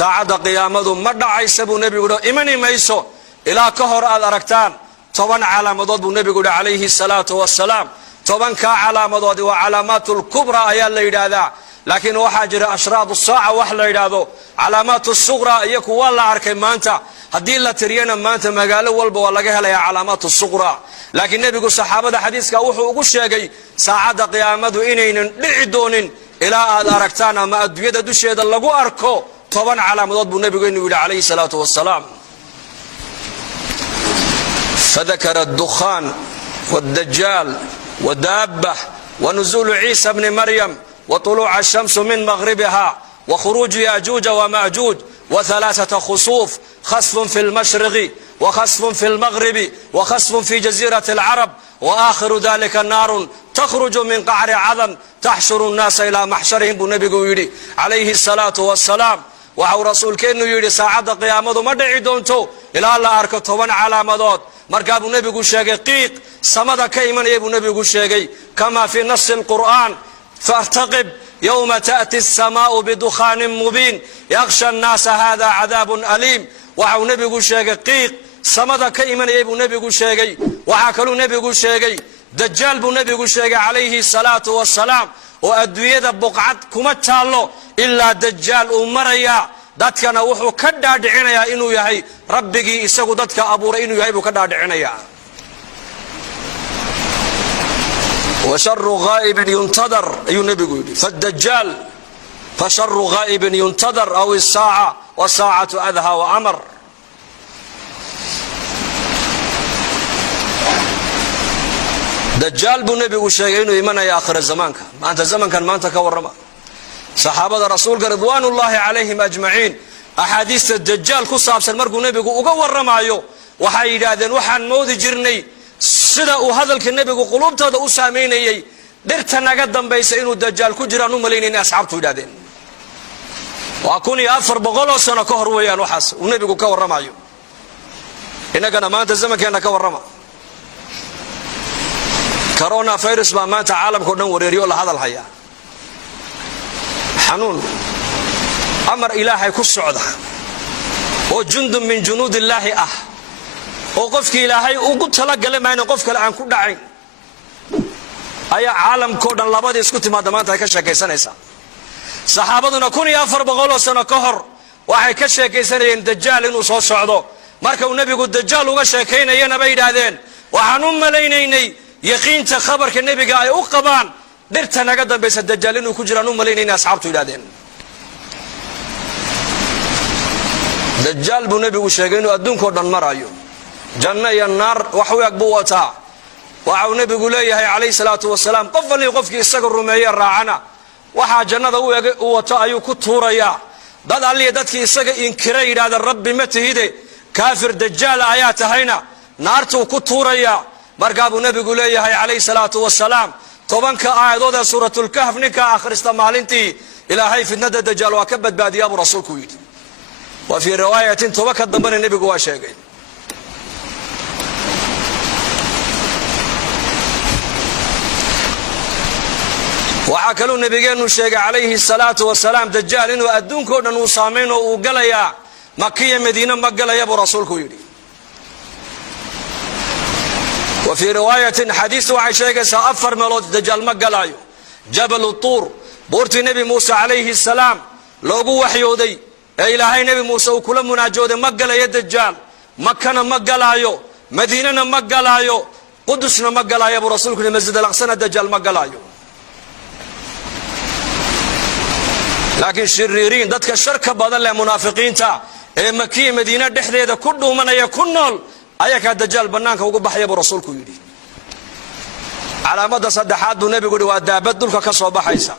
saacada qiyaamadu ma dhacaysa buu nabigu yidhi imani mayso ilaa ka hor aad aragtaan 10 calaamadood buu nabigu yidhi calayhi salaatu wassalaam 10 ka calaamadood waa calaamatul kubra ayaa la yiraahdaa laakiin waxa jira ashraad saaca wax la yiraahdo calaamaatu sughra iyo kuwa la arkay maanta hadii la tiriyana maanta magaalo walba waa laga helayaa calaamaatu sughra laakiin nabigu saxaabada xadiiska wuxuu ugu sheegay saacada qiyaamadu inaynan dhici doonin ilaa aad aragtaan ama adduunyada dusheeda lagu arko 10 calaamadood buu nabigu inuu yiri calayhi salaatu wassalaam فذكر الدخان والدجال ودابة ونزول عيسى ابن مريم وطلوع الشمس من مغربها وخروج ياجوج وماجوج وثلاثة خسوف خسف في المشرق وخسف في المغرب وخسف في جزيرة العرب وآخر ذلك النار تخرج من قعر عظم تحشر الناس إلى محشرهم بنبي يري عليه الصلاة والسلام وحو رسول كأنه يري ساعة قيامة ما دعي دونتو إلى الله أركو 10 علامات marka abu nabigu sheegay qiiq samada ka imanaya abu nabigu sheegay kama fi nass alquran fartaqib yawma ta'ti as-samaa'u bidukhanin mubin yakhsha an-nas hadha 'adabun alim wa abu nabigu sheegay qiiq samada ka imanaya abu nabigu sheegay waxa kale nabigu sheegay dajjal bu nabigu sheegay calayhi salatu wassalaam oo adduunyada buqcad kuma taalo illa dajjal umaraya dadkana wuxuu ka dhaadhicinayaa inuu yahay rabbigii isagu dadka abuuray inuu yahay buu ka dhaadhicinayaa wa sharru ghaibin yuntadar ayu nabigu yiri fadajjal fa sharru ghaibin yuntadar aw as-sa'a wa sa'atu adha wa amr dajjal buu nabigu sheegay inuu imanaya aakhir zamaanka maanta zamankan maanta ka warrama saxaabada rasuulka ridwaanullaahi calayhim ajmaciin axaadiista dajaal ku saabsan markuu nabigu uga warramayo waxay yidhaahdeen waxaan moodi jirnay sida uu hadalka nabigu qulubtooda u saameynayay dhirta naga dambaysa inuu dajaal ku jiraan u malaynayna asxaabtu yidhaahdeen waa 1400 sano ka hor weeyaan waxaas uu nabigu ka warramayo inagana maanta zamankeena ka warrama corona virus baa maanta caalamka dhan wareeriyo la hadal haya حنون أمر إلهي كسعودة وجند من جنود الله وقفك إلهي وقلت لك لما أنا قفك الآن كل عين أي عالم كودن لابد يسكت ما دمانت هيكشة كيسان إيسا صحابتنا كوني أفر بغولو سنة كهر وحي كشة كيسان دجال إنو صوت سعودو ماركا النبي قد دجال وغشة كينا ينا بيد هذين وحنون ملينيني يقين تخبر كالنبي قاي أقبان درتنا قدام بس الدجالين وكجران ملينين أصحابته إلادين دجال بنبي وشاقين وأدون كودن مرايو جنة النار وحويك بوتا وعو نبي قوليه عليه الصلاة والسلام قفل يقفك السقر الرمية الراعنا وحا جنة وتا أيو كتوريا داد علي دادك السقر إنكري هذا الرب متهيدي كافر دجال آيات هينا نارتو كتوريا مرقابو نبي قوليه عليه الصلاة والسلام طبعاً كآيات سورة الكهف نكا آخر استمالنتي إلى هاي في الندى دجال وكبت بعد أبو رسول كويت وفي رواية توكت ضمن النبي قوى شيء وعكلوا النبي قالوا الشيخ عليه الصلاة والسلام دجال إنه أدون كودن وصامين وقليا مكية مدينة مقليا أبو رسول كويت وفي رواية حديث وعشيك سأفر ملوت دجال مقلايو جبل الطور بورت نبي موسى عليه السلام لوقو وحيودي إلهي نبي موسى وكل مناجود مقلا يا دجال مكنا مقلايو مدينة مقلايو قدسنا مقلايو أبو رسولك المسجد الأقصى دجال مقلايو لكن شريرين دتك الشركة بدل المنافقين تا مكية مدينة دحديدة كله من يكونل أيك الدجال بنانك وقبح يا أبو رسولك يدي على مدى صدحات النبي يقول ودابت دولك كصوبة حيسا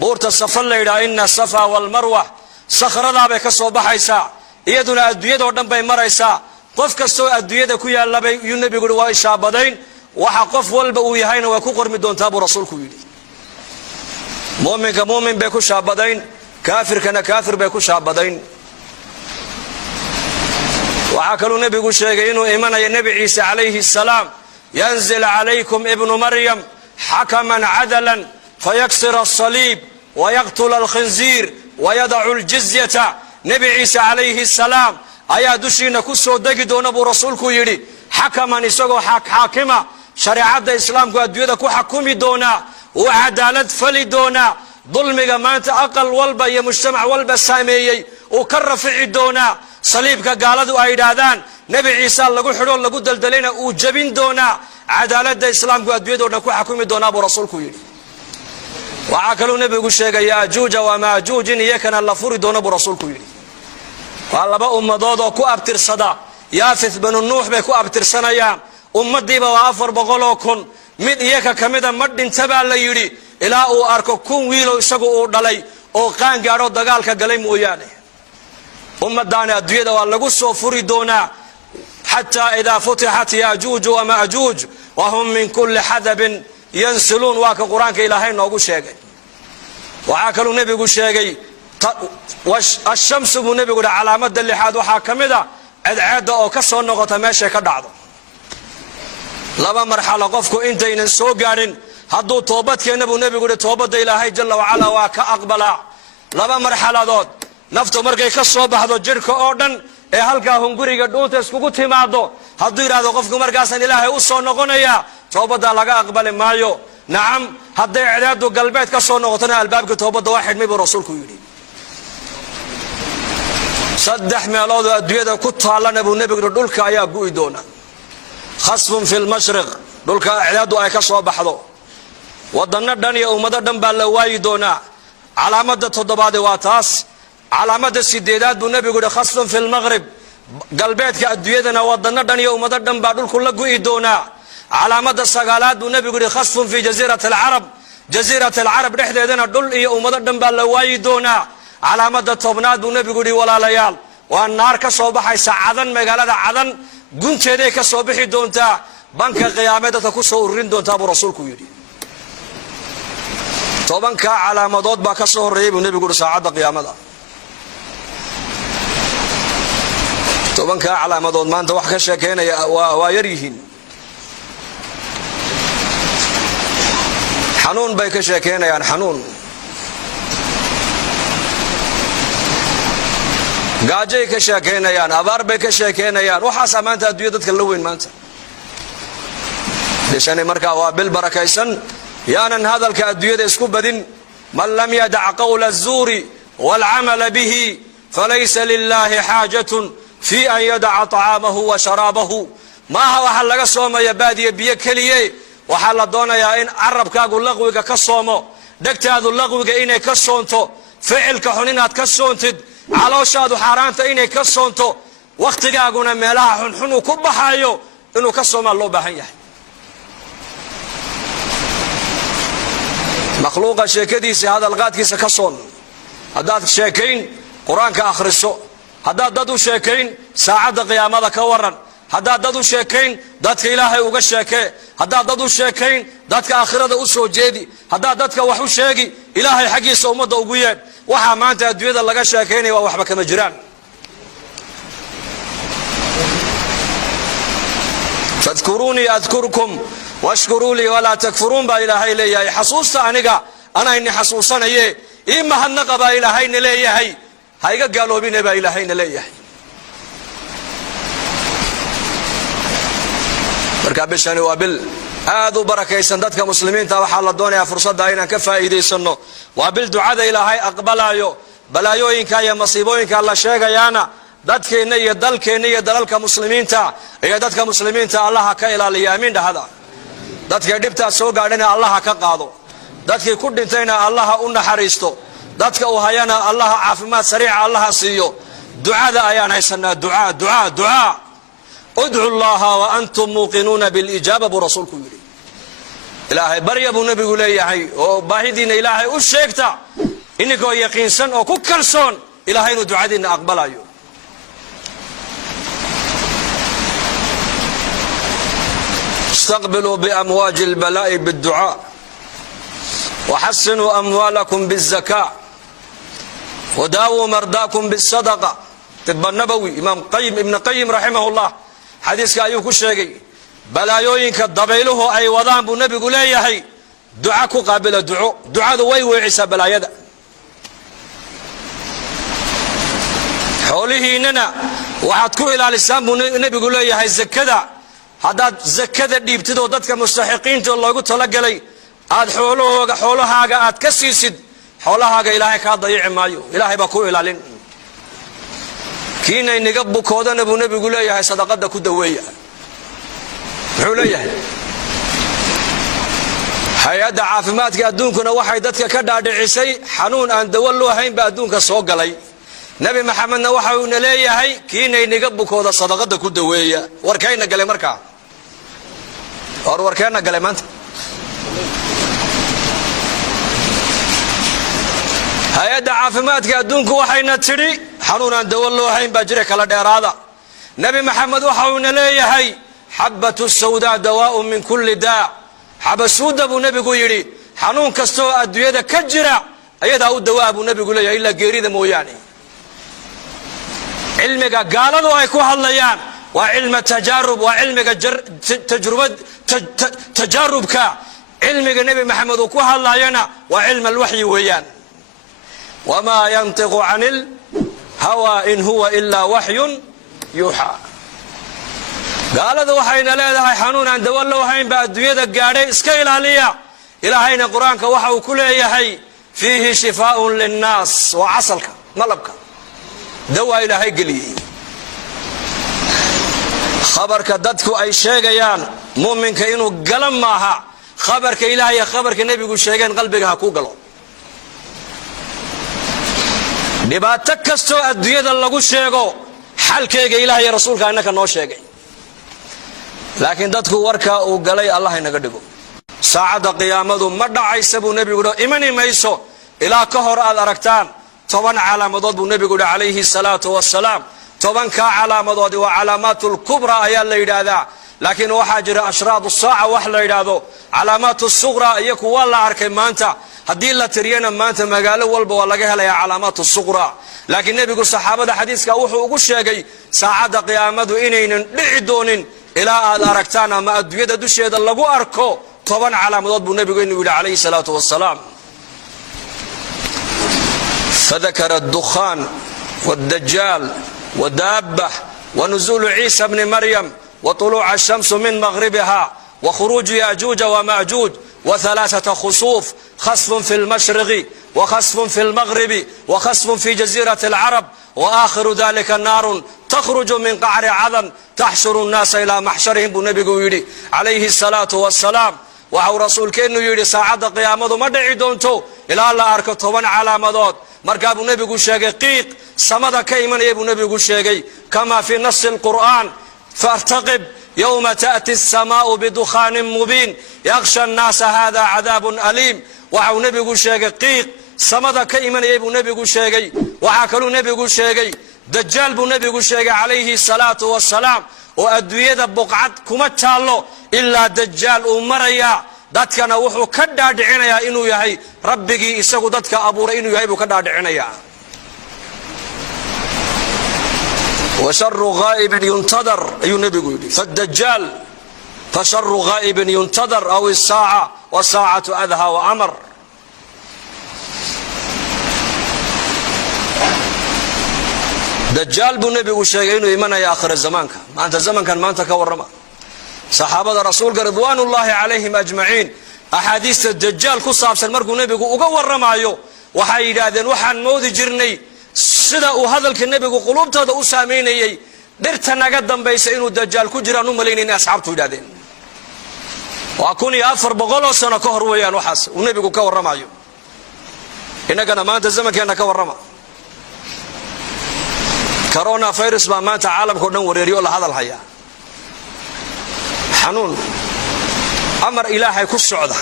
بورت الصفا إلى إن الصفا والمروة صخرة ذا كصوبة حيسا يدنا الدوية ودم بين مريسا قف كستو الدوية كويا الله بي النبي يقول وإيشا بدين وحقف والبوي هين وكوكر مدون تابو رسولك يدي مؤمن كمؤمن بيكو شابدين كافر كان كافر بيكو شابدين وعكلوا نبي يقول شيء إنه إيمان يا نبي عيسى عليه السلام ينزل عليكم ابن مريم حكما عدلا فيكسر الصليب ويقتل الخنزير ويضع الجزية nebi ciise calayhi salaam ayaa dushiina ku soo degi doona buu rasuulku yidhi xakaman isagoo xaakima shareecadda islaamku adduunyada ku xakumi doonaa uu cadaalad fali doonaa dulmiga maanta aqal walba iyo mujtamac walba saameeyey uu ka rafici doonaa saliibka gaaladu ay yidhaahdaan nebi ciise lagu xidho lagu daldalayna uu jebin doonaa cadaaladda islaamku adduunyadoo dhan ku xakumi doonaa buu rasuulku yidhi waxaa kaluu nebigu sheegay yaajuuja wamaajuuj in iyakana la furi doono buu rasuulku yidhi waa laba ummadood oo ku abtirsada yaafith banu nuux bay ku abtirsanayaan ummadiiba waa 400,000 mid iyaka ka mida ma dhinta baa la yidhi ilaa uu arko 1,000 wiilo isagu uu dhalay oo qaan gaadho dagaalka galay mooyaane ummadaana adduunyada waa lagu soo furi doonaa xataa idaa futixat yaajuuj wamaajuuj wahum min kulli xadabin yansiluun waa ka qur-aanka ilaahay noogu sheegay waxaa kaluu nebigu sheegay ashamsu buu nebigu yihi calaamada lixaad waxaa ka mid a cadceedda oo ka soo noqota meeshay ka dhacdo laba marxalo qofku intaynan soo gaadhin hadduu toobadkeenna buu nebigu yihi toobadda ilaahay jalla wacala waa ka aqbalaa laba marxaladood naftu markay ka soo baxdo jidhka oo dhan ee halkaa hunguriga dhuunta iskugu timaado hadduu yidhahdo qofku markaasaan ilaahay u soo noqonayaa toobaddaa laga aqbali maayo nacam hadday cadceeddu galbeed ka soo noqotona albaabka toobadda waa xidhmay buu rasuulku yidhi 3 meelood oo adduunyada ku taallana buu nebigu yidhi dhulka ayaa gu'i doona khasfun fi lmashriq dhulka cadceeddu ay ka soo baxdo waddanno dhan iyo ummado dhan baa la waayi doonaa calaamada 7aad waa taas calaamada 8aad buu nebigu yidhi khasfun fi lmaqrib galbeedka adduunyadana waddanno dhan iyo ummado dhan baa dhulku la gu'i doonaa calaamada 9aad buu nebigu yidhi khasfun fi jasiirati alcarab jasiirati alcarab dhexdeedana dhul iyo ummado dhan baa la waayi doonaa calaamada 10aad buu nebigu yidhi walaalayaal waa naar ka soo baxaysa cadan magaalada cadan gunteeday ka soo bixi doontaa banka qiyaamada dadka ku soo ururin doontaa buu rasuulku yidhi 10 calaamadood baa ka soo horreeyay buu nebigu yidhi saacadda qiyaamada 10 calaamadood maanta wax ka sheekeynaya waa yar yihiin xanuun bay ka sheekeynayaan xanuun gaajay ka sheekeynayaan abaar bay ka sheekeynayaan waxaasaa maanta adduunya dadka la weyn maanta bishani markaa waa bil barakaysan yaanan hadalka adduunyada isku badin man lam yadac qawla الzuuri wاlcamala bihi falaysa lilahi xaajatun fi an yadaca طacaamahu wa sharaabahu maaha waxaa laga soomaya baadiya biyo keliye waxaa la doonayaa in carabkaagu laqwiga ka soomo dhegtaadu laqwiga inay ka soonto ficilka xun inaad ka soontid calooshaadu xaaraanta inay ka soonto wakhtigaaguna meelaha xunxun uu ku baxayo inuu ka soomaa loo baahan yahay makhluuqa sheekadiisa hadalqaadkiisa ka soon haddaad sheekayn qur-aanka akhriso haddaad dad u sheekayn saacadda qiyaamada ka waran haddaad dad u sheekayn dadka ilaahay uga sheekee haddaad dad u sheekayn dadka aakhirada u soo jeedi haddaad dadka wax u sheegi ilaahay xaggiisa ummadda ugu yeedh waxaa maanta adduunyada laga sheekaynaya waa waxba kama jiraan fadkuruunii adkurkum washkuruu lii walaa takfuruun baa ilaahay leeyahay xasuusta aniga anayni xasuusanaye ii mahadnaqa baa ilaahayna leeyahay ha iga gaaloobine baa ilaahayna leeyahay marka bishani waa bil aad u barakaysan dadka muslimiinta waxaa la doonayaa fursadda inaan ka faa'iidaysanno waa bil ducada ilaahay aqbalayo balaayooyinka iyo masiibooyinka la sheegayaana dadkeenna iyo dalkeenna iyo dalalka muslimiinta iyo dadka muslimiinta allaha ka ilaaliya amiin dhahada dadkii dhibtaa soo gaadhayna allaha ka qaado dadkii ku dhintayna allaha u naxariisto dadka uu hayana allaha caafimaad sariica allaha siiyo ducada ayaan haysanaa ducaa udcu llaha waantum muuqinuuna bilijaaba buu rasuulku yidhi ilaahay barya buu nebigu leeyahay oo baahidiina ilaahay u sheegta ininkoo yaqiinsan oo ku kalsoon ilahay inuu ducadiina aqbalayo istaqbiluu biamwaaji اlbalaa'i bاdducaa waxasinuu amwaalakum bالzakaa wadaawuu mardaakum bالsadaqa طب النبوي إمام قيم ابن قيم رحمه الله حديث أيوب كشيء بلايوين كالضبيله أي وضان بالنبي قل يحي دعاء قابل دعاء وي وعيسى بلا يد xoolihiinana waxaad ku ilaalisaan buu nebigu leeyahay zakada. haddaad zakada dhiibtid oo dadka mustaxiqiinta loogu talagalay aad xoolahaaga aad ka siisid, xoolahaaga ilaahay kaa dayici maayo, ilaahay baa ku ilaalin. kiina inaga bukoodana buu nebigu leeyahay sadaqada ku daweeya. muxuu leeyahay? hay-adda caafimaadka adduunkuna waxay dadka ka dhaadhicisay xanuun aan dawo loo hayn baa adduunka soo galay. nebi maxamedna waxa uuna leeyahay kiina inaga bukooda sadaqada ku daweeya. warkayna galay markaa, warkeenna galay maanta. hay-adda caafimaadka adduunku waxayna tidhi xanuun aan dawo loo hayn baa jira, kala dheeraada. nebi maxamed waxa uuna leeyahay xabatu sawdaa dawaa'un min kulli daa. xabasuuda buu nebigu yidhi xanuun kastaoo adduunyada ka jira ayadaa u dawaa buu nebigu leeyahay, ilaa geerida mooyaane. cilmiga gaaladu ay ku hadlayaan waa cilmi tajaarub, waa cilmiga tajaarubka. cilmiga nebi maxamed uu ku hadlayana waa cilm alwaxyi weeyaan. wamaa yantiqu cani lhawaa in huwa ilaa waxyun yuuxaa. gaalada waxayna leedahay xanuun aan dawo loo hayn baa adduunyada gaadhay, iska ilaaliya. ilaahayna qur-aanka waxa uu ku leeyahay fiihi shifaaun linnaas. waa casalka, malabka, dawaa ilaahay geliyey. khabarka dadku ay sheegayaan mu'minka inuu gala maaha. khabarka ilaahay iyo khabarka nebigu sheegeen qalbiga ha ku galo. dhibaato kastoo adduunyada lagu sheego xalkeega ilaahay iyo rasuulka innaka noo sheegay, laakiin dadku warkaa uu galay allah inaga dhigo. saacadda qiyaamadu ma dhacaysa buu nebigu dha, imani mayso ilaa ka hor aad aragtaan 10 calaamadood buu nebigu dha calayhi salaatu wasalaam. 10kaa calaamadoodi waa calaamaatu lkubra ayaa la yidhaahdaa, laakiin waxaa jira ashraad saaca wax la yidhaahdo. calaamaatu suqra iyaku waa la arkay maanta, haddii la tiriyana maanta magaalo walba waa laga helayaa calaamaatu suqra. laakiin nebigu saxaabada xadiiska wuxuu ugu sheegay saacadda qiyaamadu inaynan dhici doonin ilaa aad aragtaan ama adduunyada dusheeda lagu arko 10 calaamadood buu nebigu inuu yidhi calayhi salaatu wasalaam. fadakara addukhaan wاddajaal wadaabah wanuzuulu ciisa bni maryam waطuluuca ashamsu min maghribiha wakhuruuju yaajuuja wamaajuuj وثلاثة خسوف، خسف في المشرق وخسف في المغرب وخسف في جزيرة العرب، وآخر ذلك نار تخرج من قعر عدن تحشر الناس إلى محشرهم بنبي يري عليه الصلاة والسلام. وحو رسول كأنه يري ساعة قيامة ما دعي دونتو إلى الله أركض 10 علامات. مركب نبي شيء قيق سمد كيمن يبو نبي شيء كما في نص القرآن فارتقب يوم تأتي السماء بدخان مبين يغشى الناس هذا عذاب أليم. وحو نبي شيء قيق سمد كيمن يبو نبي شيء وحكلو نبي شيء دجال بو نبي شيء عليه الصلاة والسلام. وأدوية بقعد كما تالو إلا دجال أمريا dadkana wuxuu ka dhaadhicinayaa inuu yahay rabbigii isagu dadka abuuray inuu yahay buu ka dhaadhicinayaa. وشر غائب ينتظر أي نبي يقول فالدجال فشر غائب ينتظر أو الساعة والساعة أدهى وأمر. دجال بو نبي وشيغينو إيمانا يا آخر الزمان ما أنت الزمن كان ما أنت كورما صحابة رسول رضوان الله عليهم أجمعين أحاديث الدجال كصاب سلمركو نبي وقور رمايو وحي دادن وحن مودي جرني sida uu hadalka nabigu qulubtooda u saameeyay dhirta naga dambaysa inuu dajaal ku jiraan u maleynayna asxaabtu yidhaahdeen waa 1400 sano ka hor weeyaan waxaas uu nabigu ka warramayo. inagana maanta zamankeena ka warrama corona virus baa maanta caalamka oo dhan wareeriyo la hadal haya. xanuun amar ilaahay ku socda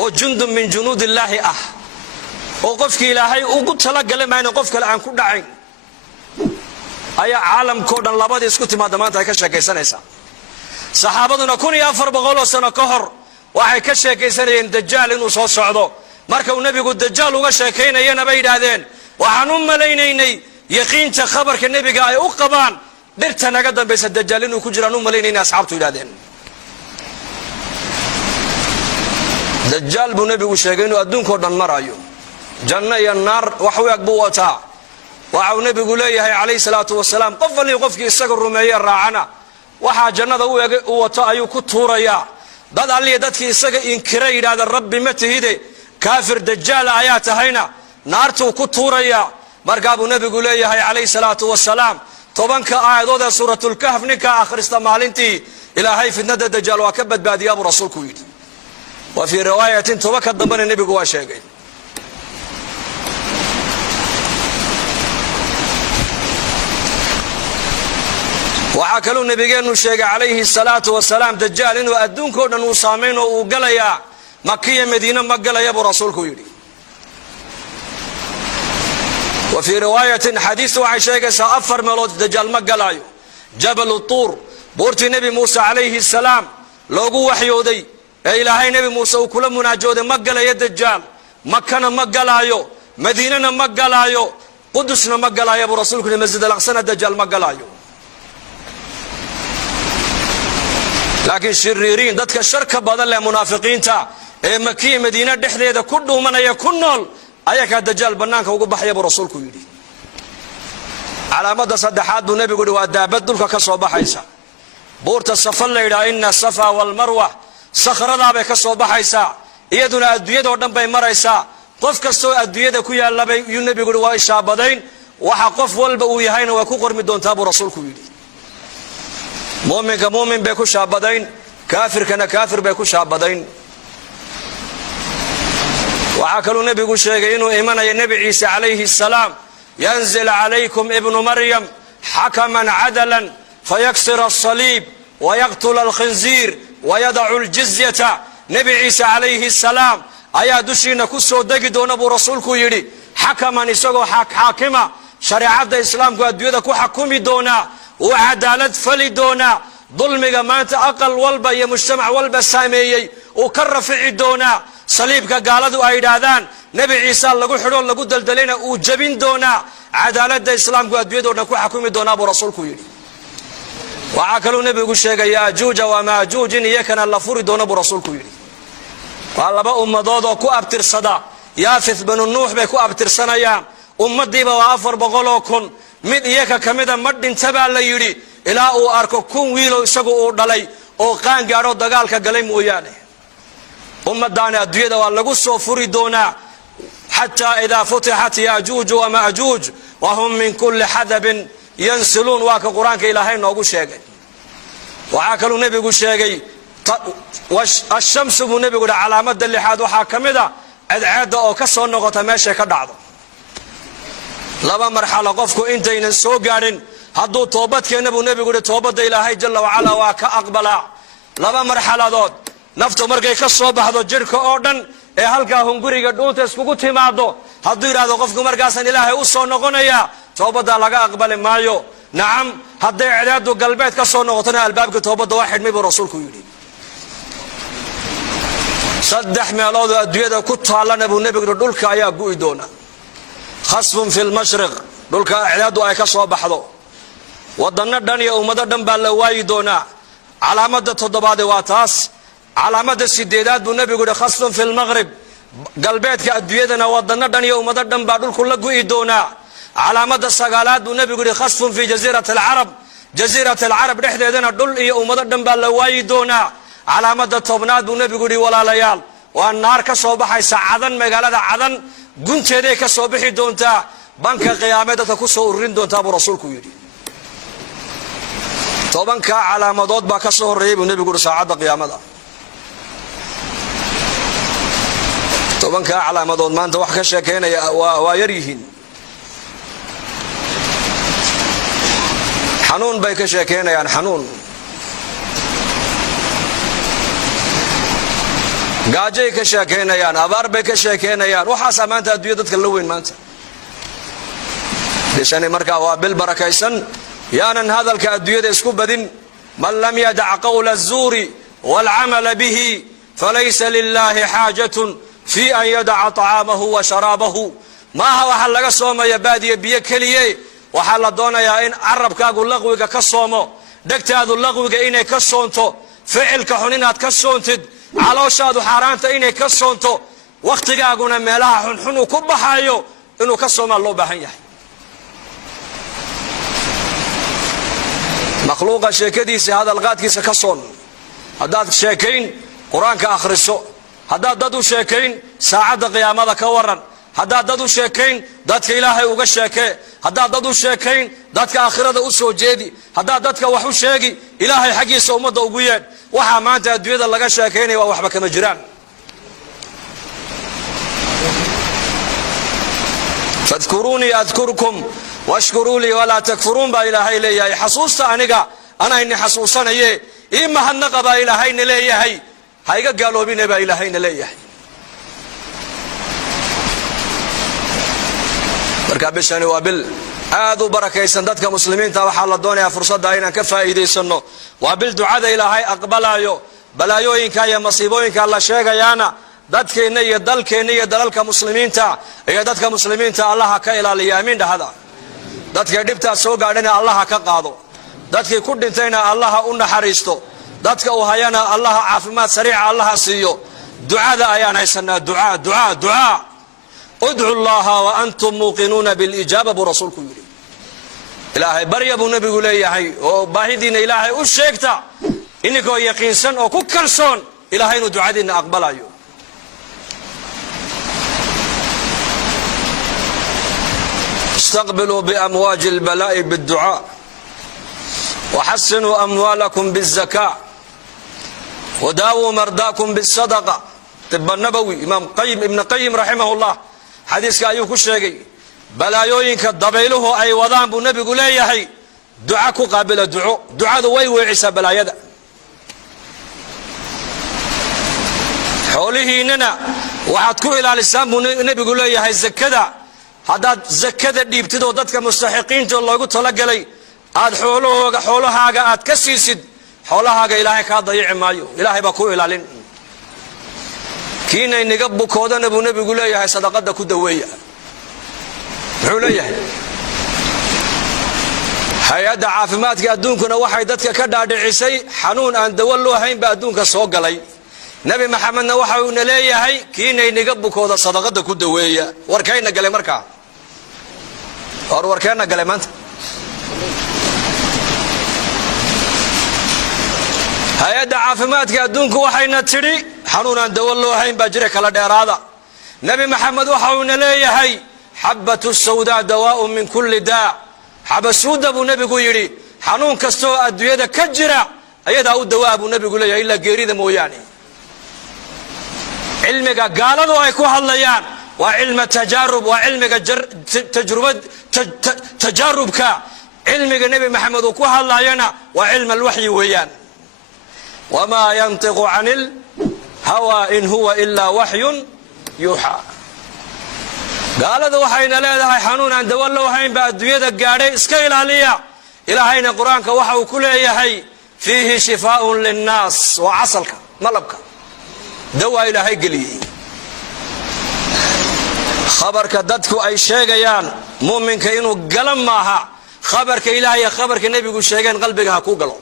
oo jundun min junuudillaahi ah oo qofkii ilaahay ugu tala galay ma in qof kale aan ku dhacayn ayaa caalamka dhan labadii isku timaada maanta ay ka sheekaysanaysaa. saxaabaduna 1400 sano ka hor waxay ka sheekaysanayeen dajaal inuu soo socdo. marka uu nabigu dajaal uga sheekaynayna bay yiraahdeen waxaan u maleynaynay yaqiinta khabarka nabiga ay u qabaan dhirta naga dambaysa dajaal inuu ku jiraan u maleynaynay asxaabtu yiraahdeen. dajaal buu nabigu sheegay inuu adduunka dhan marayo janno iyo naar wax weeg buu wataa waxau nabigu leeyahay calayhi salaatu wasalaam qof walii qofkii isaga rumeeye raacana waxaa jannada u wato ayuu ku tuurayaa dad alliya dadkii isaga inkira yidhaahda rabbi ma tihide kaafir dajaal ayaa tahayna naartuu ku tuurayaa markaa buu nabigu leeyahay calayhi salaatu wasalaam 10 aayadood ee suuratul-kahf ninka akhrista maalintii ilaahay fitnada dajaal waa ka badbaadiyaa buu rasuulku yidhi wa fii riwaayatin 10 ka dambana nabigu waa sheegay waxaa kaluu nabigeenu sheegay calayhi salaatu wasalaam dajaal inuu adduunkao dhan uu saamayn oo uu galayaa makiya madiina ma galaya buu rasuulku yidhi wa fii riwaayatin xadiistu waxay sheegaysaa 4 meelood dajaal ma galaayo jabalu tuur buurtii nebi muuse calayhi salaam loogu waxyooday ee ilaahay nebi muuse uu kula munaajooday ma galayo dajaal makana ma galaayo madiinana ma galaayo qudusna ma galaayo buu rasuulku yidhi masjid al-aqsana dajaal ma galaayo laakiin shiriiriin dadka sharka badan leh munaafiqiinta ee makiya madiina dhexdeeda ku dhuumanaya ku nool ayaga dajaal banaanka ugu baxaya buu rasuulku yidhi calaamada saddexaad buu nabigu yidhi waa daabad dhulka ka soo baxaysa buurta safa la yidhaha ina safa walmarwa sakhradaa bay ka soo baxaysaa iyaduna adduunyadoo dhan bay maraysaa qof kastoo adduunyada ku yaallabay yuu nabigu yidhi waa ishaabadayn waxa qof walba uu yahayna way ku qormi doontaa buu rasuulku yidhi muuminka muumin bay ku shaabadayn kaafirkana kaafir bay ku shaabadayn waxaa kaluu nabigu sheegay inuu imanayo nebi ciise calayhi salaam yanzil calaykum ibnu maryam xakaman cadalan fayaksira asaliib wayaqtula alkhinziir wayadacu aljizyata nebi ciise calayhi salaam ayaa dushiina ku soo degi doona buu rasuulku yidhi xakaman isagoo xaakima shareecadda islaamku adduunyada ku xakumi doonaa uu cadaalad fali doonaa dulmiga maanta aqal walba iyo mujtamac walba saameeyey uu ka rafici doonaa saliibka gaaladu ay yidhaahdaan nebi ciise lagu xidho lagu daldalayna uu jabin doonaa cadaaladda islaamku adduunyadoo dhan ku xakumi doonaa buu rasuulku yidhi waxaa kaluu nebigu sheegay yaajuuja wamaajuuj in iyakana la furi doono buu rasuulku yidhi waa 2 ummadood oo ku abtirsada yaafith banu nuux bay ku abtirsanayaan ummadiiba waa 400,000 mid iyaka ka mida ma dhinta baa la yidhi ilaa uu arko 1 wiiloo isagu uu dhalay oo qaan gaadho dagaalka galay mooyaane ummadaana adduunyada waa lagu soo furi doonaa xataa idaa futixat yaajuuj wamaajuuj wahum min kulli xadabin yansiluun waa ka qur-aanka ilaahay noogu sheegay waxaa kaluu nebigu sheegay ashamsu buu nebigu yidhi calaamada 6aad waxaa ka mida cadceedda oo ka soo noqota meeshay ka dhacdo 2 marxalo qofku intaynan soo gaadhin hadduu toobadkeena buu nebigu yidhi toobadda ilaahay jalla wacala waa ka aqbalaa 2 marxaladood naftu markay ka soo baxdo jidhka oo dhan ee halkaa hunguriga dhuunta iskugu timaado hadduu yidhaahdo qofku markaasaan ilaahay u soo noqonayaa toobaddaa laga aqbali maayo nacam hadday cidaadu galbeed ka soo noqotona albaabka toobadda waa xidhmay buu rasuulku yidhi 3 meeloodoo adduunyada ku taallana buu nebigu yidhi dhulka ayaa gu'i doona khasfun fi lmashriq dhulka cidaadu ay ka soo baxdo waddanno dhan iyo ummado dhan baa la waayi doonaa calaamada 7aad waa taas calaamada 8aad buu nebigu yidhi khasfun fi lmaqrib galbeedka adduunyadana waddanno dhan iyo ummado dhan baa dhulku la gu'i doonaa calaamada 9aad buu nebigu yidhi khasfun fi jasiirati alcarab dhexdeedana dhul iyo ummado dhan baa la waayi doonaa calaamada 10aad buu nebigu yidhi walaalayaal waa naar ka soo baxaysa cadan magaalada cadan gunteeday ka soo bixi doontaa banka qiyaame dadka ku soo ururin doontaa buu rasuulku yidhi 10 calaamadood baa ka soo horreeyay buu nebigu yidhi saacadda qiyaamada 10 calaamadood maanta wax ka sheekeynaya waa yar yihiin xanuun bay ka sheekeynayaan xanuun gaajay ka sheekeynayaan abaar bay ka sheekeynayaan waxaasaa maanta adduunya dadka la weyn maanta bishani markaa waa bil barakaysan yaanan hadalka adduunyada isku badin man lam yadac qawla الzuuri wاlcamala bihi falaysa lilahi xaajatun fi an yadaca طacaamahu wa sharaabahu maaha waxaa laga soomaya baadiya biyo keliye waxaa la doonayaa in carabkaagu laqwiga ka soomo dhegtaadu laqwiga inay ka soonto ficilka xun inaad ka soontid calooshaadu xaaraanta inay ka soonto wakhtigaaguna meelaha xunxun uu ku baxayo inuu ka soomaa loo baahan yahay makhluuqa sheekadiisa hadalqaadkiisa ka soon haddaad sheekayn quraanka akhriso haddaad dad u sheekayn saacada qiyaamada ka waran haddaad dad u sheekayn dadka ilaahay uga sheekee haddaad dad u sheekayn dadka aakhirada u soo jeedi haddaad dadka wax u sheegi ilaahay xaqiisa ummadda ugu yeedh waxa maanta adduunyada laga sheekaynaya waa waxba kama jiraan fadkuruni adkurkum washkuru li wala takfurun ba ilaahay leeyahay xasuusta aniga ana inni xasuusanaye ima hadnaqa ba ilaahayna leeyahay hayga gaaloobina ba ilaahayna leeyahay marka bishani waa bil aad u barakaysan dadka muslimiinta waxa la doonayaa fursadda inaan ka faa'iideysano waa bil ducada ilaahay aqbalayo balaayooyinka iyo masiibooyinka la sheegayaana dadkeena iyo dalkeena iyo dalalka muslimiinta iyo dadka muslimiinta Allah ka ilaaliyo aamin dhahada dadka dhibta soo gaadhana Allah ka qaado dadkii ku dhintayna Allah u naxariisto dadka uu hayana Allah caafimaad sariic Allah siiyo ducada ayaan haysanaa ducaa ادعوا الله وأنتم موقنون بالإجابة برسولكم يريد إلهي بريا بو نبي ليهي وباهدين إلهي الشيكتا إنكو يقينسن أو كوكرسون إلهي ندعادين أقبل أيو استقبلوا بأمواج البلاء بالدعاء وحسنوا أموالكم بالزكاة وداووا مرضاكم بالصدقة طب النبوي إمام قيم ابن قيم رحمه الله حديثك أيوك الشيقي بلايوينك الضبيله أي وضان بو نبي قليهي دعاك قابل دعاء ذوي وعيسى بلايدا حوله إننا وحدكو إلى الإسلام بو نبي قليهي زكدا هذا زكدا ديبتدو دادك مستحقين جو الله قلت لك لي هاد حولها هاد كسيسد حولها إلهي كاد ضيع مايو إلهي باكو إلى لين كينا نقبو كودنا ابو نبي يقول لي صدقه كدويه حوليه hay-adda caafimaadka adduunkuna waxay dadka ka dhaadhicisay xanuun aan dawo loo hayn ba adduunka soo galay nabi maxamedna waxa uu leeyahay kiinay niga bukooda sadaqada ku daweeya warkayna galay markaa warkayna galay maanta hay-adda caafimaadka adduunku waxayna tidhi xanuun aan dawo loo hayn baa jira kala dheeraada nabi maxamed waxa uu leeyahay xabatu sawda dawaa'un min kulli daa xabasuuda buu nabigu yidhi xanuun kastoo adduunyada ka jira ayadaa u dawaa buu nabigu leeyahay ilaa geerida mooyaane cilmiga gaaladu ay ku hadlayaan waa cilmi tajaarub waa cilmiga tajaarubka cilmiga nabi maxamed uu ku hadlayana waa cilmi alwaxyi weeyaan wamaa yantiqu canil hawa in huwa ilaa waxyun yuuxa قالوا waxayna leedahay xanuun aan dawo loo hayn ba adduunyada gaadhay iska ilaaliya ilaahayna quraanka waxa uu ku leeyahay fihi shifaa'un linnaas wa asalka malabka dawa ilaahay galiyay khabarka dadku ay sheegayaan muuminka inuu galan maaha khabarka ilaahay khabarka nabigu sheegeen qalbiga ha ku galo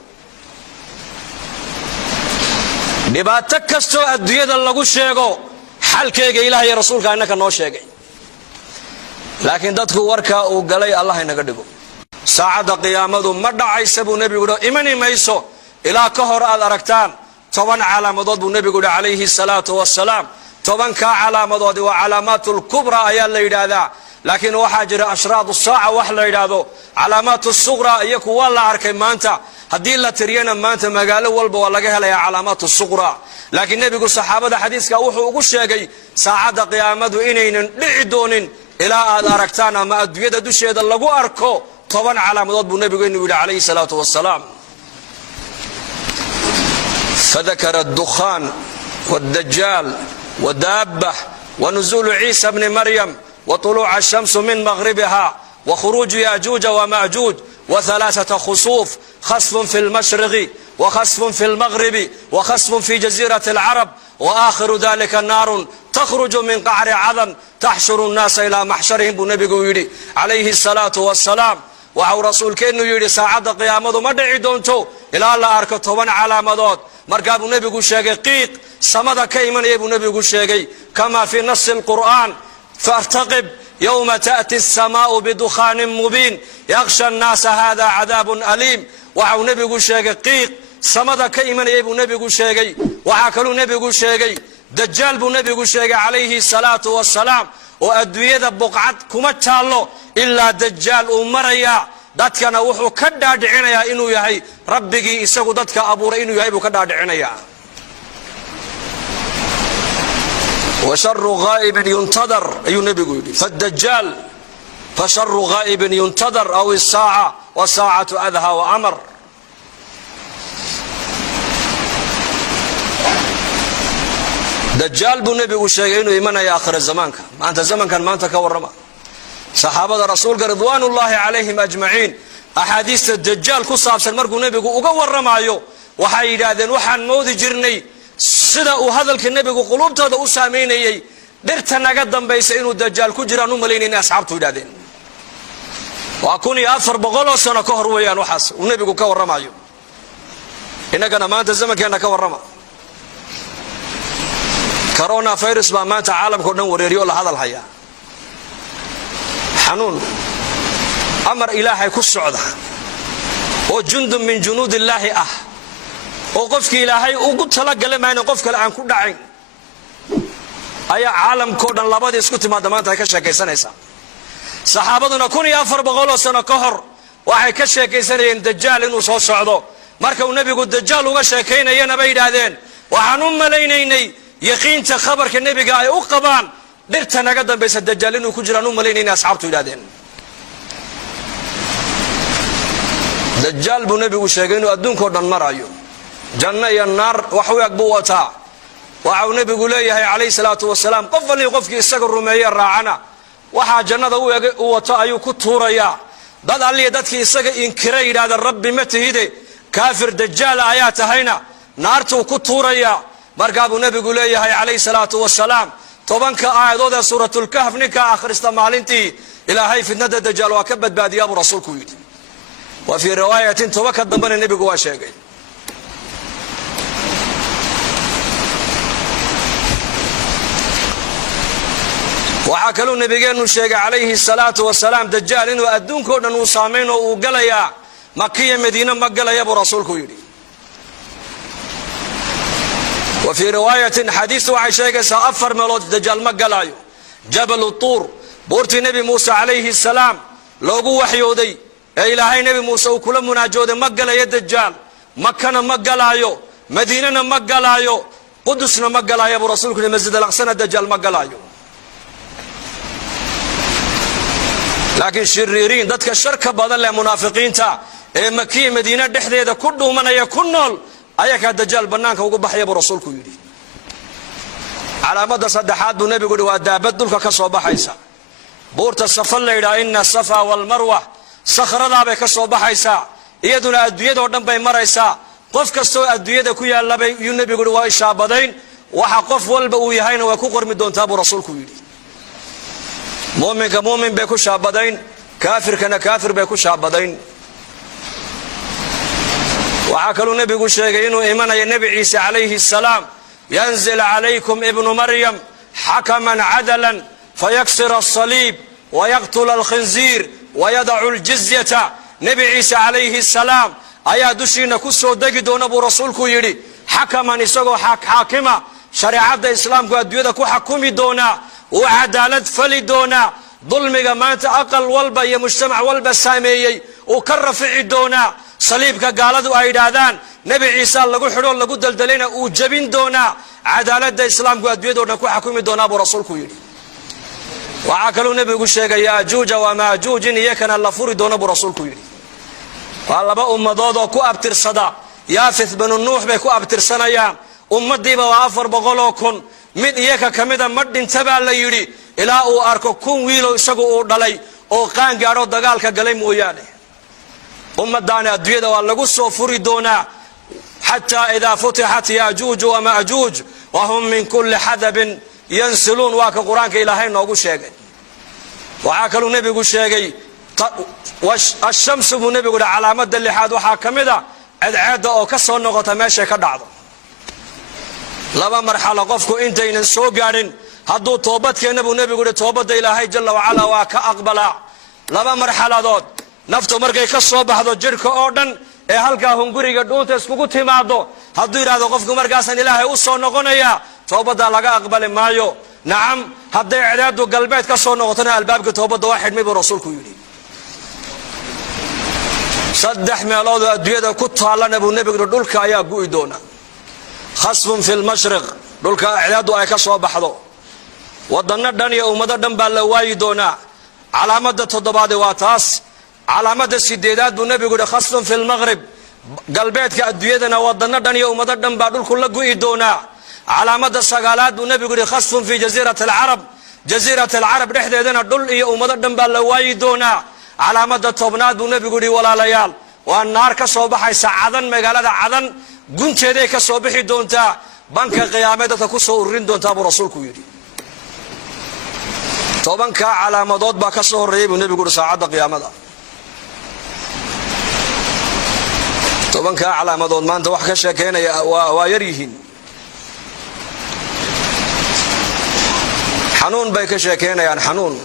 dhibaato kasto adduunyada lagu sheego xalkeega ilaahay rasuulka annaka noo sheegay laakiin dadku warka uu galay Allah inaga dhigo saacada qiyaamadu ma dhacaysa buu nabigu yiri imani mayso ilaa ka hor aad aragtaan 10 calaamadood buu nabigu yiri calayhi salaatu wassalaam 10 ka calaamadood waa calaamatul kubra ayaa la yiraahdaa laakiin waxa jira ashraadu saaca wax la yiraahdo calaamatu sughra iyo kuwa la arkay maanta hadii la tiriyana maanta magaalo walba waa laga helayaa calaamatu sughra laakiin nabigu saxaabada xadiiska wuxuu ugu sheegay saacada qiyaamadu inaynan dhici doonin إلى أدركتنا ما أدوية دوشيد اللقو أركو طبعا على مضاد النبي عليه الصلاة والسلام فذكر الدخان والدجال ودابة ونزول عيسى بن مريم وطلوع الشمس من مغربها وخروج يأجوج ومأجوج وثلاثة خسوف خسف في المشرق وخسف في المغرب وخسف في جزيرة العرب وآخر ذلك النار تخرج من قعر عظم تحشر الناس إلى محشرهم بنبي يري عليه الصلاة والسلام وعو رسول كأنه يري ساعد قيامته ما دعي دونتو إلى الله أركته من على مضاد مركب النبي شاقي قيق صمد كيمن يبو نبي شاقي كما في نص القرآن فارتقب يوم تأتي السماء بدخان مبين يغشى الناس هذا عذاب أليم وعو نبي شيغي قيق سمدا كيمن يبو نبي شيغي وعاكلو نبي شيغي دجال بو نبي شيغي عليه الصلاة والسلام وأدوية بقعد كما تالو إلا دجال أمريا dadkana wuxuu ka dhaadhicinayaa inuu yahay rabbigii isagu dadka abuuray inuu yahay buu ka dhaadhicinayaa wa sharru ghaibin yuntadar ayu nabigu yiri fadajjal fa sharru ghaibin yuntadar aw as-sa'a wa sa'atu adha wa amr dajjal buu nabigu sheegay inuu imanaya aakhir zamaanka maanta zamankan maanta ka warrama صحابة رسول رضوان الله عليهم أجمعين أحاديث الدجال كصابسن مركو نبي uga waramayo waxay yiraahdeen waxaan moodi jirnay sida uu hadalka nabigu qulubtooda u saameeyay dhirta naga dambaysa inuu dajjal ku jiraan u maleynayna asxaabtu yiraahdeen waa 1400 sano ka hor weeyaan waxaas uu nabigu ka waramayo inagana maanta zamankeena ka warama corona virus baa maanta caalamka oo dhan wareeriyo la hadal haya حنون أمر إلهي كسعودة وجند من جنود الله وقفك إلهي وقلت لك لما أنا قفك الآن كل عين أي عالم كودن لابد يسكت ما دمانت هكذا كيسان صحابتنا كوني أفر بغلو سنة كهر وحي كشي كيسان دجال إنو صوت سعودو مركو النبي قد دجال وغشي كينا ينبيد هذين وحنون ملينيني يقين تخبر كالنبي قاي أقبان dhirtana naga dambaysa dajjal inuu ku jiraan u maleynayna asxaabtu yiraahdeen dajjal buu nabigu sheegay inuu adduunka oo dhan marayo janna iyo naar wax u ag buu wataa waxa uu nabigu leeyahay calayhi salaatu wasalaam qof walii qofkii isaga rumeeyay raacana waxa jannada u wato ayuu ku tuurayaa dad alliye dadkii isaga inkiray yiraahdo rabbi ma tihide kaafir dajjal ayaa tahayna naartu ku tuurayaa markaa buu nabigu leeyahay calayhi salaatu wasalaam tobanka aayadood ee suuratul kahf ninka akhrista maalintii ilaahay fitnada dajjal waa ka badbaadiyaa buu rasuulku yiri wa fi riwaayatin tobaka dambana nabigu waa sheegay waxa kaloo nabigeenu sheegay calayhi salaatu wasalaam dajjal inuu adduunka oo dhan uu saameeyo uu galaya Makkiya Madiina ma galaya buu rasuulku yiri وفي رواية حديث وعشيك سأفر ملوت دجال مقلايو جبل الطور بورتي نبي موسى عليه السلام لوغو وحيودي إلهي نبي موسى وكل مناجود مقلا يد الدجال مكة مقلايو مدينة مقلايو قدسنا مقلايو أبو رسولك المسجد الأقصى الدجال مقلايو لكن شريرين ذاتك الشركة بدل منافقين تا مكية مدينة دحديدة كله من يكونول أيك الدجال بنانك وقبح يا رسولك يدي على مدى صدحات النبي يقول ودابت دلك كصوبح عيسى بورت الصفا إلى إن الصفا والمروة صخر ذابك كصوبح عيسى يدنا الديد ودم بين مريسى قف كسو الديد كويا لبي النبي يقول وإيشا بدين وحقف والبوي هين وكوكر من دون تابو رسولك يدي مؤمن كمؤمن بيكو شابدين كافر كان كافر بيكو شابدين وعاكلوا نبي الشيخ إنه إيمان النبي عيسى عليه السلام ينزل عليكم ابن مريم حكما عدلا فيكسر الصليب ويقتل الخنزير ويدع الجزية نبي عيسى عليه السلام أيا دشينا كسو دقدون أبو رسولك يري حكما نسقو حاكما شريعة الإسلام قد يدكو حكومي دونا وعدالة فلي دونا ظلمك ما أنت أقل والبا يا مجتمع والبا سامي وكرفع دونا صليبك قالوا أيدادان نبي عيسى لقو حلول لقو دلدلين وجبين دونا عدالة الإسلام قد يدونا كو حكومي دونا أبو رسولك يري وعاكلوا نبي الشيخ ياجوج وماجوج يكنا اللفوري دونا أبو رسولك يري والله بقى أمضاضو كو أبتر صدا يافث بن النوح بكو أبتر سنيان أمدي بوافر بغلوكن mid iyaka kamida madin tabaa la yiri ilaa uu arko kun wiil oo isagu uu dhalay oo qaan gaaro dagaalka galay mooyaane ummadana adduunyada waa lagu soo furi doonaa hatta idha futihat yajuj wa majuj wa hum min kulli hadab yansilun wa ka quraanka ilaahay noogu sheegay waxa kale uu nabigu sheegay ash-shamsu nabigu calaamada lixaad waxa kamida cadceeda oo ka soo noqota meesha ka dhacdo laba marxalo qofku intaynan soo gaarin hadduu toobad keena buu nebigu yidhi toobadda ilaahay jalla wacala waa ka aqbalaa laba marxaladood naftu markay ka soo baxdo jidhka oo dhan ee halkaa hunguriga dhuunta iskugu timaado hadduu yidhaahdo qofku markaasaan ilaahay u soo noqonayaa toobaddaa laga aqbali maayo nacam hadday cidaadu galbeed ka soo noqotona albaabka toobadda waa xidhmay buu rasuulku yidhi saddex meeloodoo adduunyada ku taallana buu nebigu yidhi dhulka ayaa gu'i doona khasfun fi lmashriq dhulka cidaadu ay ka soo baxdo waddanno dhan iyo ummado dhan baa la waayi doonaa calaamadda toddobaadi waa taas calaamadda sideedaad buu nebigu yidhi khasfun fi lmaqrib galbeedka adduunyadana waddanno dhan iyo ummado dhan baa dhulku la gu'i doonaa calaamadda sagaalaad buu nebigu yidhi khasfun fi jasiirati alcarab jasiirati alcarab dhexdeedana dhul iyo ummado dhan baa la waayi doonaa calaamadda tobnaad buu nebigu yidhi walaalayaal waa naar ka soo baxaysa cadan magaalada cadan gunteeday ka soo bixi doontaa banka qiyaamee dadka ku soo ururin doontaa buu rasuulku yidhi tobankaa calaamadood baa ka soo horreeyey buu nebigu yidhi saacadda qiyaamada tobankaa calaamadood maanta wax ka sheekeynaya waa yar yihiin xanuun bay ka sheekeynayaan xanuun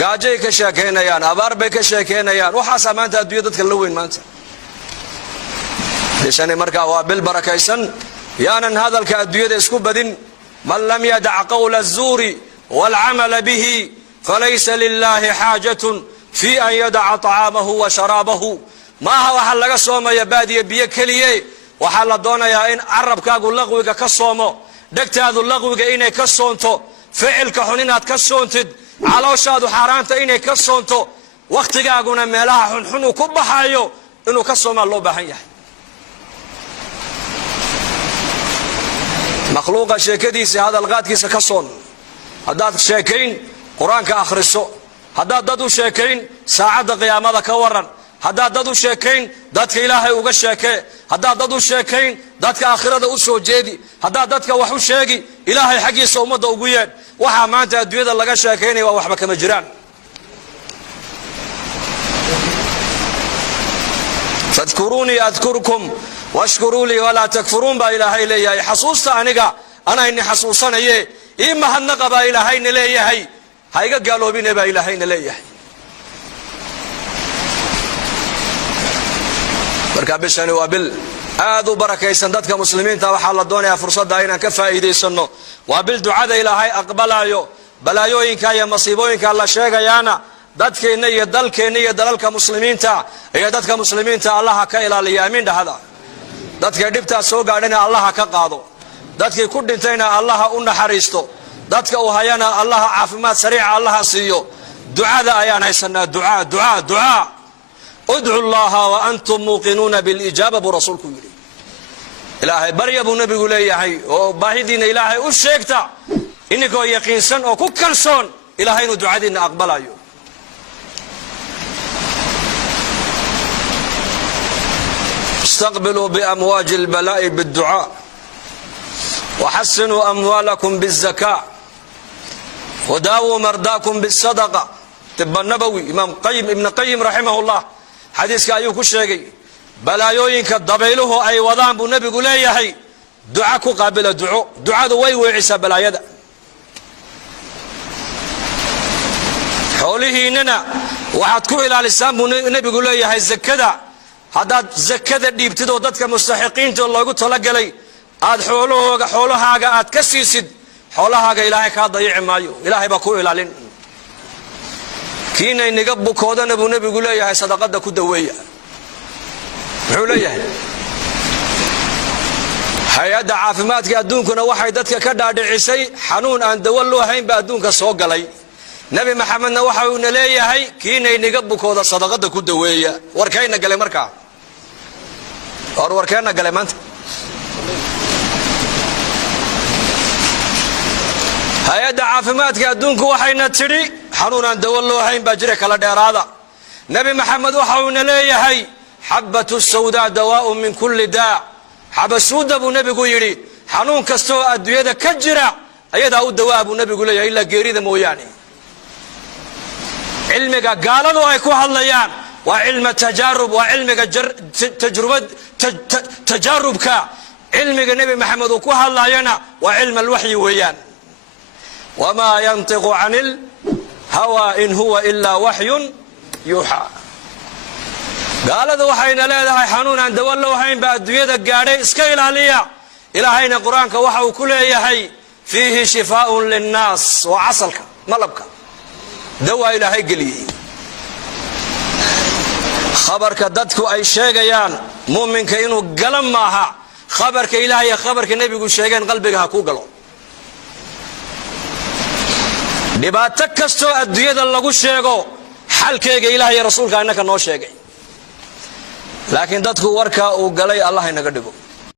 gaajay ka sheekeynayaan abaar bay ka sheekeynayaan waxaasaa maanta adduunya dadka la weyn maanta bishani markaa waa bil barakaysan yaanan hadalka adduunyada isku badin man lam yadac qawla azuuri waalcamala bihi falaysa lilaahi xaajatun fi an yadaca طacaamahu wa sharaabahu maaha waxaa laga soomaya baadiya biyo keliye waxaa la doonayaa in carabkaagu laqwiga ka soomo dhegtaadu laqwiga inay ka soonto ficilka xun inaad ka soontid calooshaadu xaaraanta inay ka soonto wakhtigaaguna meelaha xunxun uu ku baxayo inuu ka soomaa loo baahan yahay makhluuqa sheekadiisa hadalqaadkiisa ka soon haddaad sheekayn qur-aanka akhriso haddaad dad u sheekayn saacadda qiyaamada ka waran haddaad dad u sheekayn dadka ilaahay uga sheekee haddaad dad u sheekayn dadka aakhirada u soo jeedi haddaad dadka wax u sheegi ilaahay xaggiisa ummadda ugu yeedh waxaa maanta adduunyada laga sheekaynaya waa waxba kama jiraan fadkuruunii adkurkum washkuruu lii walaa takfuruun baa ilaahay leeyahay xasuusta aniga anayni xasuusanaye ii mahadnaqa baa ilaahayna leeyahay ha iga gaaloobine baa ilaahayna leeyahay markaa bishani waa bil aad u barakaysan dadka muslimiinta waxaa la doonayaa fursadda inaan ka faa'iidaysanno waa bil ducada ilaahay aqbalaayo balaayooyinka iyo masiibooyinka la sheegayaana dadkeenna iyo dalkeenna iyo dalalka muslimiinta iyo dadka muslimiinta allaha ka ilaaliya amiin dhahada dadkay dhibtaas soo gaadhayna allaha ka qaado dadkii ku dhintayna allaha u naxariisto dadka uu hayana allaha caafimaad sariica allaha siiyo ducada ayaan haysanaa ducaa udcu llaha wa antum muuqinuuna bilijaaba buu rasuulku yidhi ilaahay barya buu nebigu leeyahay oo baahidiinna ilaahay u sheegta ininkoo yaqiinsan oo ku kalsoon ilahay inuu ducadiinna aqbalayo istaqbiluu biamwaaji اlbalaa'i bاdducaa waxasinuu amwaalakum bالzakaa wadaawuu mardaakum bالsadaqa tiba nabowi imaam ibn qayim raximah llah xadiiska ayuu ku sheegay balaayooyinka dabayluhu ay wadaan buu nebigu leeyahay duca ku qaabila ducadu way weecisaa balaayada xoolihiinnana waxaad ku ilaalisaan buu nebigu leeyahay zakada haddaad zakada dhiibtid oo dadka mustaxiqiinta loogu talagalay aad xoolahaaga aad ka siisid xoolahaaga ilaahay kaa dayici maayo ilaahay baa ku ilaalin kiina inaga bukoodana buu nebigu leeyahay sadaqada ku daweeya muxuu leeyahay hay-adda caafimaadka adduunkuna waxay dadka ka dhaadhicisay xanuun aan dawo loo hayn baa adduunka soo galay nebi maxamedna waxa uuna leeyahay kiina inaga bukooda sadaqada ku daweeya warkayna galay markaa warkeenna galay maanta hay-adda caafimaadka adduunku waxayna tidhi xanuun aan dawo loo hayn baa jira kala dheeraada nebi maxamed waxa uuna leeyahay xabatu sawdaa dawaaun min kulli daa xabasuuda buu nebigu yidhi xanuun kastaoo adduunyada ka jira ayadaa u dawaa buu nebigu leeyahay ilaa geerida mooyaane cilmiga gaaladu ay ku hadlayaan waa cilma tajaarub waa cilmiga tajaarubka علمك النبي محمد وكوها الله ينا وعلم الوحي ويان وما ينطق عن الهوى إن هو إلا وحي يوحى قال هذا وحينا لا هذا حنون عند والله وحين بعد يدك قاري اسكيل عليا إلى هين قرآنك وحو كل يحي فيه شفاء للناس وعسلك ملبك دواء إلى هي قلي خبرك ددك أي شيء مؤمنك إنه قلم معها خبرك إلهي خبرك النبي يقول شيئا قلبك هكو قلو dhibaato kastoo adduunyada lagu sheego xalkeega ilaahay rasuulka annaka noo sheegay laakiin dadku warka uu galay Allah inaga dhigo